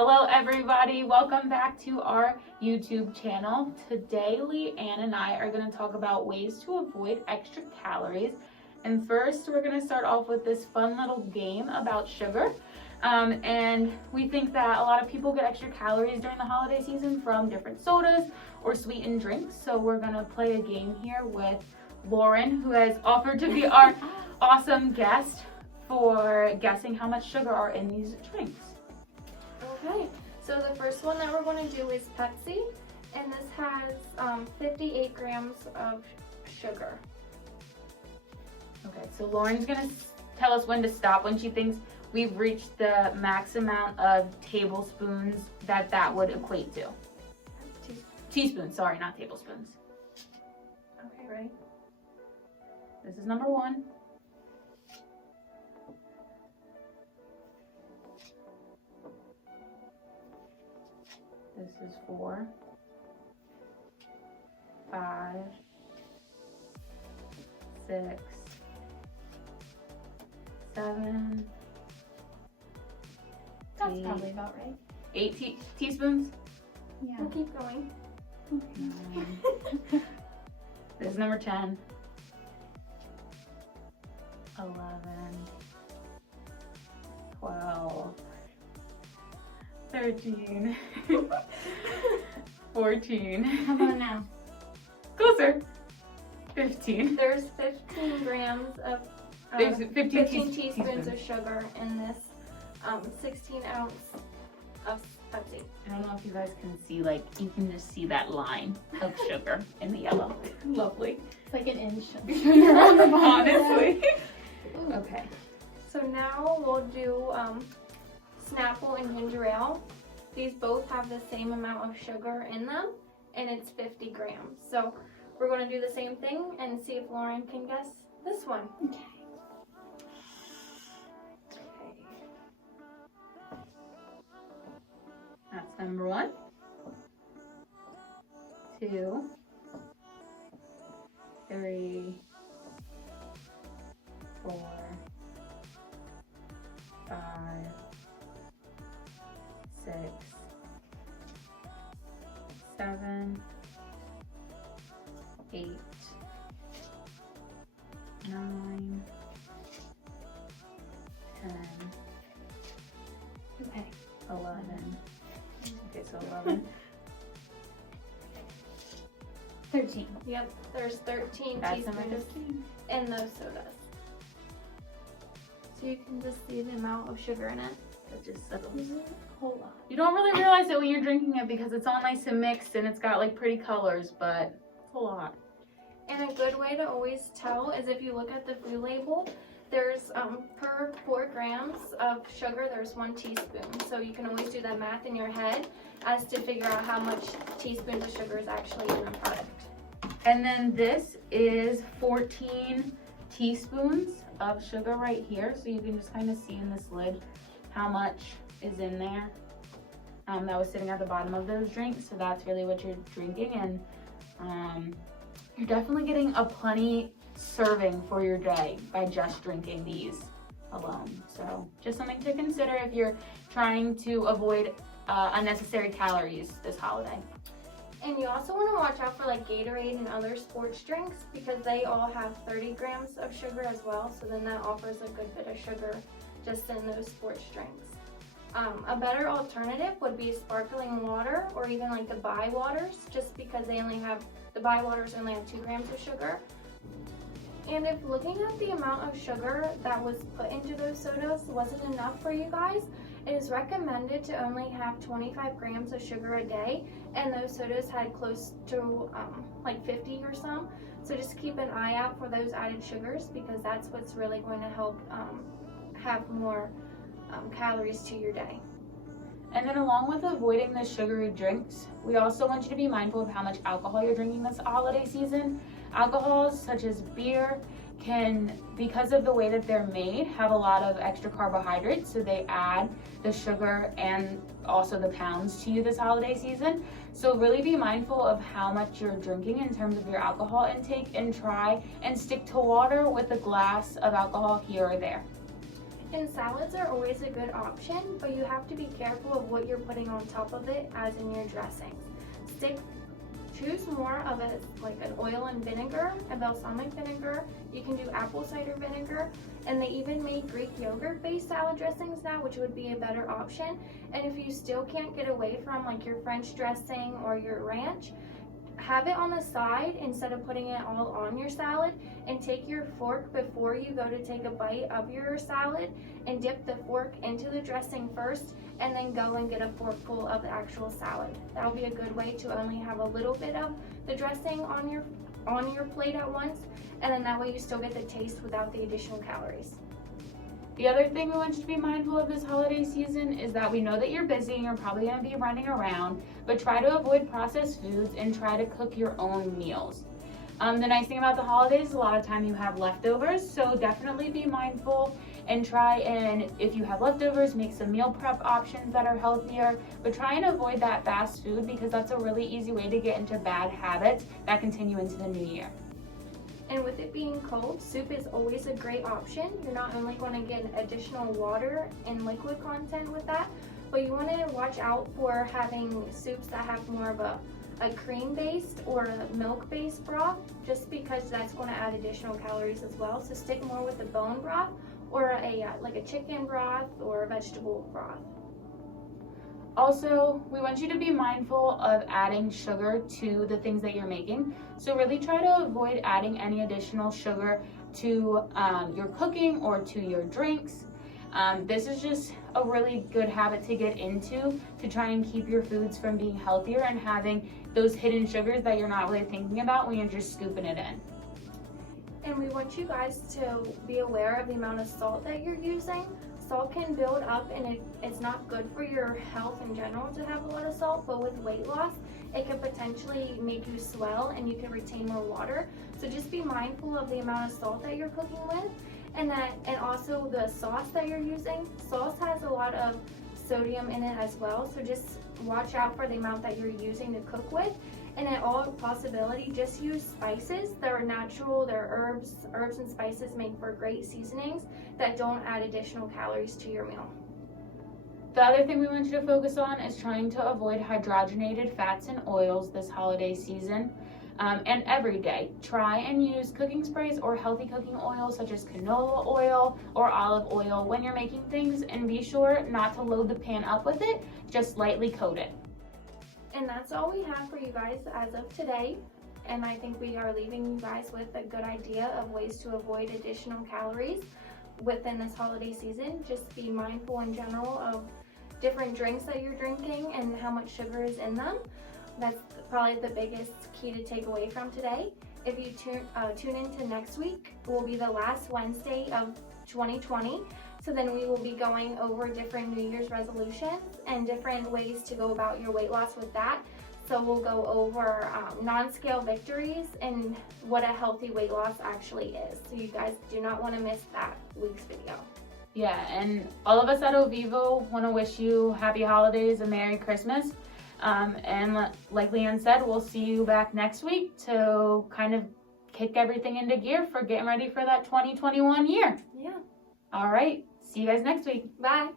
Hello everybody, welcome back to our YouTube channel. Today Leanne and I are going to talk about ways to avoid extra calories. And first we're going to start off with this fun little game about sugar. And we think that a lot of people get extra calories during the holiday season from different sodas or sweetened drinks. So we're going to play a game here with Lauren, who has offered to be our awesome guest for guessing how much sugar are in these drinks. Okay, so the first one that we're going to do is Pepsi, and this has 58 grams of sugar. Okay, so Lauren's gonna tell us when to stop when she thinks we've reached the max amount of tablespoons that would equate to. Teaspoons, sorry, not tablespoons. Okay, ready? This is number 1. This is 4, 5, 6, 7. That's probably about right. 8 teaspoons. Yeah. We'll keep going. 9. This is number 10. 11. 12. 13. 14. How about now? Closer. 15. There's 15 grams of 15 teaspoons of sugar in this 16 ounce of Pepsi. I don't know if you guys can see, like, you can just see that line of sugar in the yellow. Lovely. It's like an inch of sugar on the bottom. Honestly. Okay. So now we'll do Snapple and ginger ale. These both have the same amount of sugar in them, and it's 50 grams. So we're going to do the same thing and see if Lauren can guess this one. Okay. That's number 1. 2. 3. 4. 5. 6. 7. 8. 9. 10. Okay. 11. Okay, so 11. 13. Yep, there's 13 That's number teaspoons 15. in those sodas. So you can just see the amount of sugar in it. That just settles. A whole lot. You don't really realize it when you're drinking it because it's all nice and mixed and it's got like pretty colors, but it's a lot. And a good way to always tell is if you look at the food label, there's per 4 grams of sugar, there's 1 teaspoon. So you can always do that math in your head as to figure out how much teaspoons of sugar is actually in a product. And then this is 14 teaspoons of sugar right here. So you can just kind of see in this lid how much is in there. That was sitting at the bottom of those drinks. So that's really what you're drinking. And you're definitely getting a plenty serving for your day by just drinking these alone. So just something to consider if you're trying to avoid unnecessary calories this holiday. And you also want to watch out for like Gatorade and other sports drinks because they all have 30 grams of sugar as well. So then that offers a good bit of sugar just in those sports drinks. A better alternative would be sparkling water or even like the Bai waters, just because the Bai waters only have 2 grams of sugar. And if looking at the amount of sugar that was put into those sodas wasn't enough for you guys, it is recommended to only have 25 grams of sugar a day, and those sodas had close to like 50 or some. So just keep an eye out for those added sugars because that's what's really going to help have more calories to your day. And then along with avoiding the sugary drinks, we also want you to be mindful of how much alcohol you're drinking this holiday season. Alcohols such as beer can, because of the way that they're made, have a lot of extra carbohydrates, so they add the sugar and also the pounds to you this holiday season. So really be mindful of how much you're drinking in terms of your alcohol intake, and try and stick to water with a glass of alcohol here or there. And salads are always a good option, but you have to be careful of what you're putting on top of it, as in your dressings. Choose more of an oil and vinegar, a balsamic vinegar. You can do apple cider vinegar, and they even make Greek yogurt based salad dressings now, which would be a better option. And if you still can't get away from like your French dressing or your ranch, have it on the side instead of putting it all on your salad, and take your fork before you go to take a bite of your salad and dip the fork into the dressing first, and then go and get a forkful of the actual salad. That'll be a good way to only have a little bit of the dressing on your plate at once, and then that way you still get the taste without the additional calories. The other thing we want you to be mindful of this holiday season is that we know that you're busy and you're probably going to be running around, but try to avoid processed foods and try to cook your own meals. The nice thing about the holidays, a lot of time you have leftovers, so definitely be mindful and try and, if you have leftovers, make some meal prep options that are healthier, but try and avoid that fast food, because that's a really easy way to get into bad habits that continue into the new year. And with it being cold, soup is always a great option. You're not only going to get additional water and liquid content with that, but you want to watch out for having soups that have more of a cream-based or a milk-based broth, just because that's going to add additional calories as well. So stick more with a bone broth or a chicken broth or a vegetable broth. Also, we want you to be mindful of adding sugar to the things that you're making. So really try to avoid adding any additional sugar to your cooking or to your drinks. This is just a really good habit to get into to try and keep your foods from being healthier and having those hidden sugars that you're not really thinking about when you're just scooping it in. And we want you guys to be aware of the amount of salt that you're using. Salt can build up, and it's not good for your health in general to have a lot of salt, but with weight loss, it can potentially make you swell and you can retain more water. So just be mindful of the amount of salt that you're cooking with, and also the sauce that you're using. Sauce has a lot of sodium in it as well, so just watch out for the amount that you're using to cook with. And in all possibility, just use spices. They're natural, they're herbs. Herbs and spices make for great seasonings that don't add additional calories to your meal. The other thing we want you to focus on is trying to avoid hydrogenated fats and oils this holiday season. And every day, try and use cooking sprays or healthy cooking oils such as canola oil or olive oil when you're making things, and be sure not to load the pan up with it, just lightly coat it. And that's all we have for you guys as of today. And I think we are leaving you guys with a good idea of ways to avoid additional calories within this holiday season. Just be mindful in general of different drinks that you're drinking and how much sugar is in them. That's probably the biggest key to take away from today. If you tune into next week, it will be the last Wednesday of 2020. So then we will be going over different New Year's resolutions and different ways to go about your weight loss with that. So we'll go over non-scale victories and what a healthy weight loss actually is. So you guys do not want to miss that week's video. Yeah, and all of us at Ovivo want to wish you happy holidays and Merry Christmas. And like Leanne said, we'll see you back next week to kind of kick everything into gear for getting ready for that 2021 year. Yeah. All right. See you guys next week. Bye.